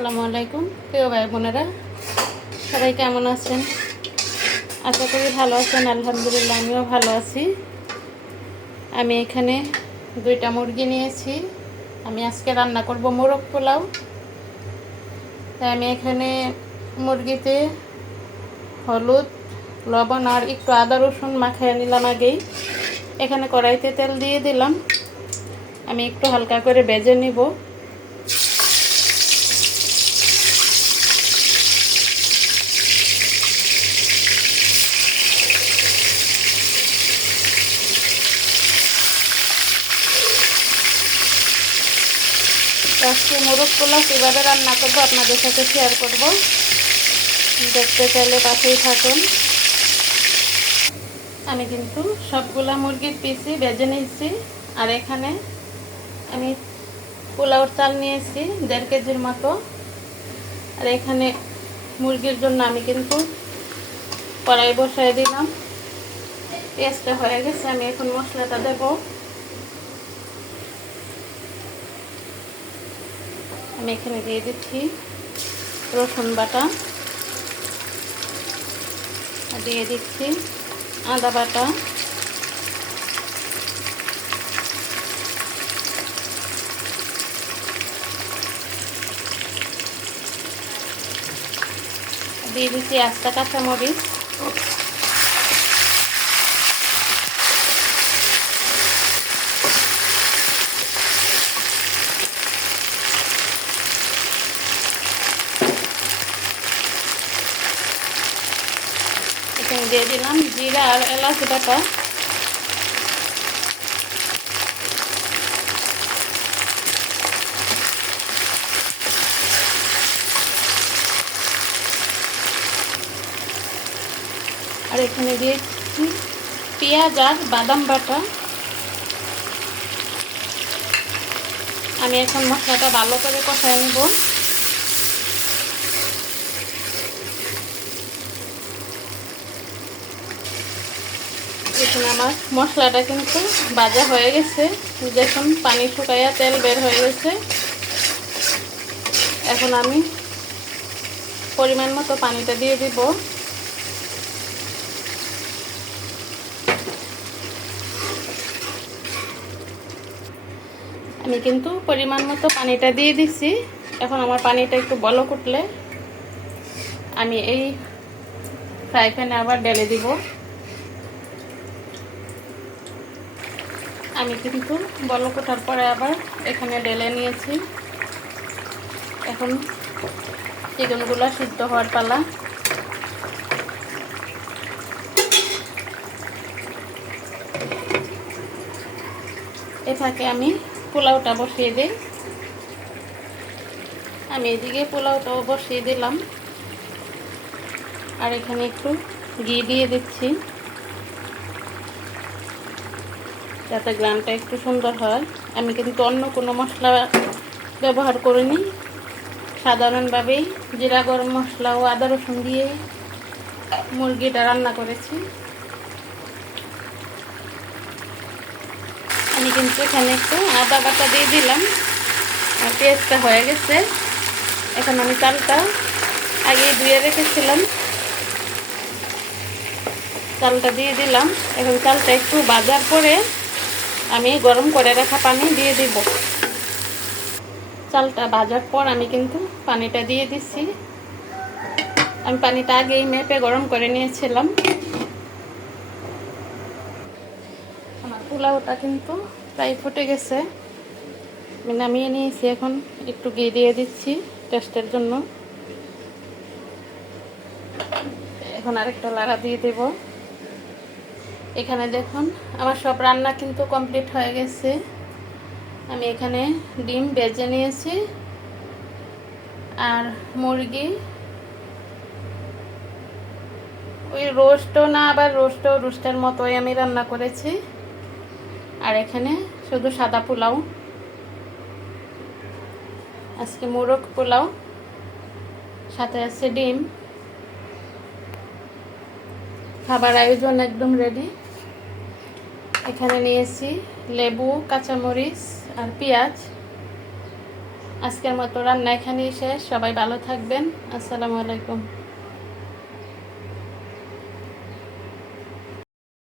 আসসালামু আলাইকুম। প্রিয় ভাই বোনেরা, সবাই কেমন আছেন? আশা করি ভালো আছেন, আলহামদুলিল্লাহ, আমিও ভালো আছি। আমি এখানে দুইটা মুরগি নিয়েছি। আমি আজকে রান্না করব মোরগ পোলাও। তাই আমি এখানে মুরগিতে হলুদ, লবণ আর একটু আদা, রসুন মাখিয়ে নিলাম আগেই। এখানে কড়াইতে তেল দিয়ে দিলাম। আমি একটু হালকা করে বেজে নিব। আজকে মোরগ পোলাও কীভাবে রান্না করব আপনাদের সাথে শেয়ার করব। দেখতে চাইলে পাশেই থাকুন। আমি কিন্তু সবগুলা মুরগির পিসি বেজে নিয়েছি। আর এখানে আমি পোলাওর চাল নিয়েছি, দেড় কেজির মতো। আর এখানে মুরগির জন্য আমি কিন্তু কড়াই বসাই দিলাম। পেঁয়াজটা হয়ে গেছে, আমি এখন মশলাটা দেবো। আমি এখানে দিয়ে দিচ্ছি রসুন বাটা। দিয়ে দিচ্ছি আদা বাটা। দিয়ে দিচ্ছি আস্তা কাঁচামরিচ। এখানে দিয়ে দিলাম, জিরা আর এলাচ বাটা। আর এখানে দিয়েছি পেঁয়াজ আর বাদাম বাটা। আমি এখন মশলাটা ভালো করে কষায় নেব। দেখুন আমার মশলাটা কিন্তু ভাজা হয়ে গেছে। দেখুন পানি শুকাইয়া তেল বের হয়ে গেছে। এখন আমি পরিমাণ মতো পানিটা দিয়ে দিব। আমি কিন্তু পরিমাণ মতো পানিটা দিয়ে দিছি। এখন আমার পানিটা একটু বলক উঠলে আমি এই ফ্রাই প্যানে আবার ডেলে দিব। আমি কিন্তু বলক ওঠার পরে আবার এখানে ডেলে নিয়েছি। এখন চিকেনগুলো সিদ্ধ হওয়ার পালা। এ থাকে আমি পোলাওটা বসিয়ে দিই। আমি এদিকে পোলাওটাও বসিয়ে দিলাম। আর এখানে একটু ঘি দিয়ে দিচ্ছি। যাতে গ্রামটা একটু সুন্দর হয়। আমি কিন্তু অন্য কোনো মশলা ব্যবহার করিনি। সাধারণভাবেই জিরা, গরম মশলা ও আদা, রসুন দিয়ে মুরগিটা রান্না করেছি। আমি কিন্তু এখানে একটু আদা বাটা দিয়ে দিলাম। আর পেঁয়াজটা হয়ে গেছে। এখন আমি চালটা আগে ধুয়ে রেখেছিলাম। চালটা দিয়ে দিলাম। এখন চালটা একটু বাজার পরে আমি গরম করে রাখা পানি দিয়ে দিব। চালটা ভাজার পর আমি কিন্তু পানিটা দিয়ে দিচ্ছি। আমি পানিটা আগেই মেপে গরম করে নিয়েছিলাম। আমার পোলাওটা কিন্তু প্রায় ফুটে গেছে। আমি নামিয়ে নিয়েছি এখন, একটু ঘি দিয়ে দিচ্ছি টেস্টের জন্য। এখন আরেকটা লাড়া দিয়ে দেবো। এখানে দেখুন, আমার সব রান্না কিন্তু কমপ্লিট হয়ে গেছে। আমি এখানে ডিম বেজে নিয়েছি আর মুরগি। ওই রোস্টও না, আবার রোস্টও রোস্টের মতোই আমি রান্না করেছি। আর এখানে শুধু সাদা পোলাও। আজকে মোরগ পোলাও, সাথে আছে ডিম। খাবার আয়োজন একদম রেডি এখানে নিয়েছি লেবু, কাঁচামরিচ আর পেঁয়াজ। আজকের মতো রান্না এখানেই শেষ। সবাই ভালো থাকবেন। আসসালামু আলাইকুম।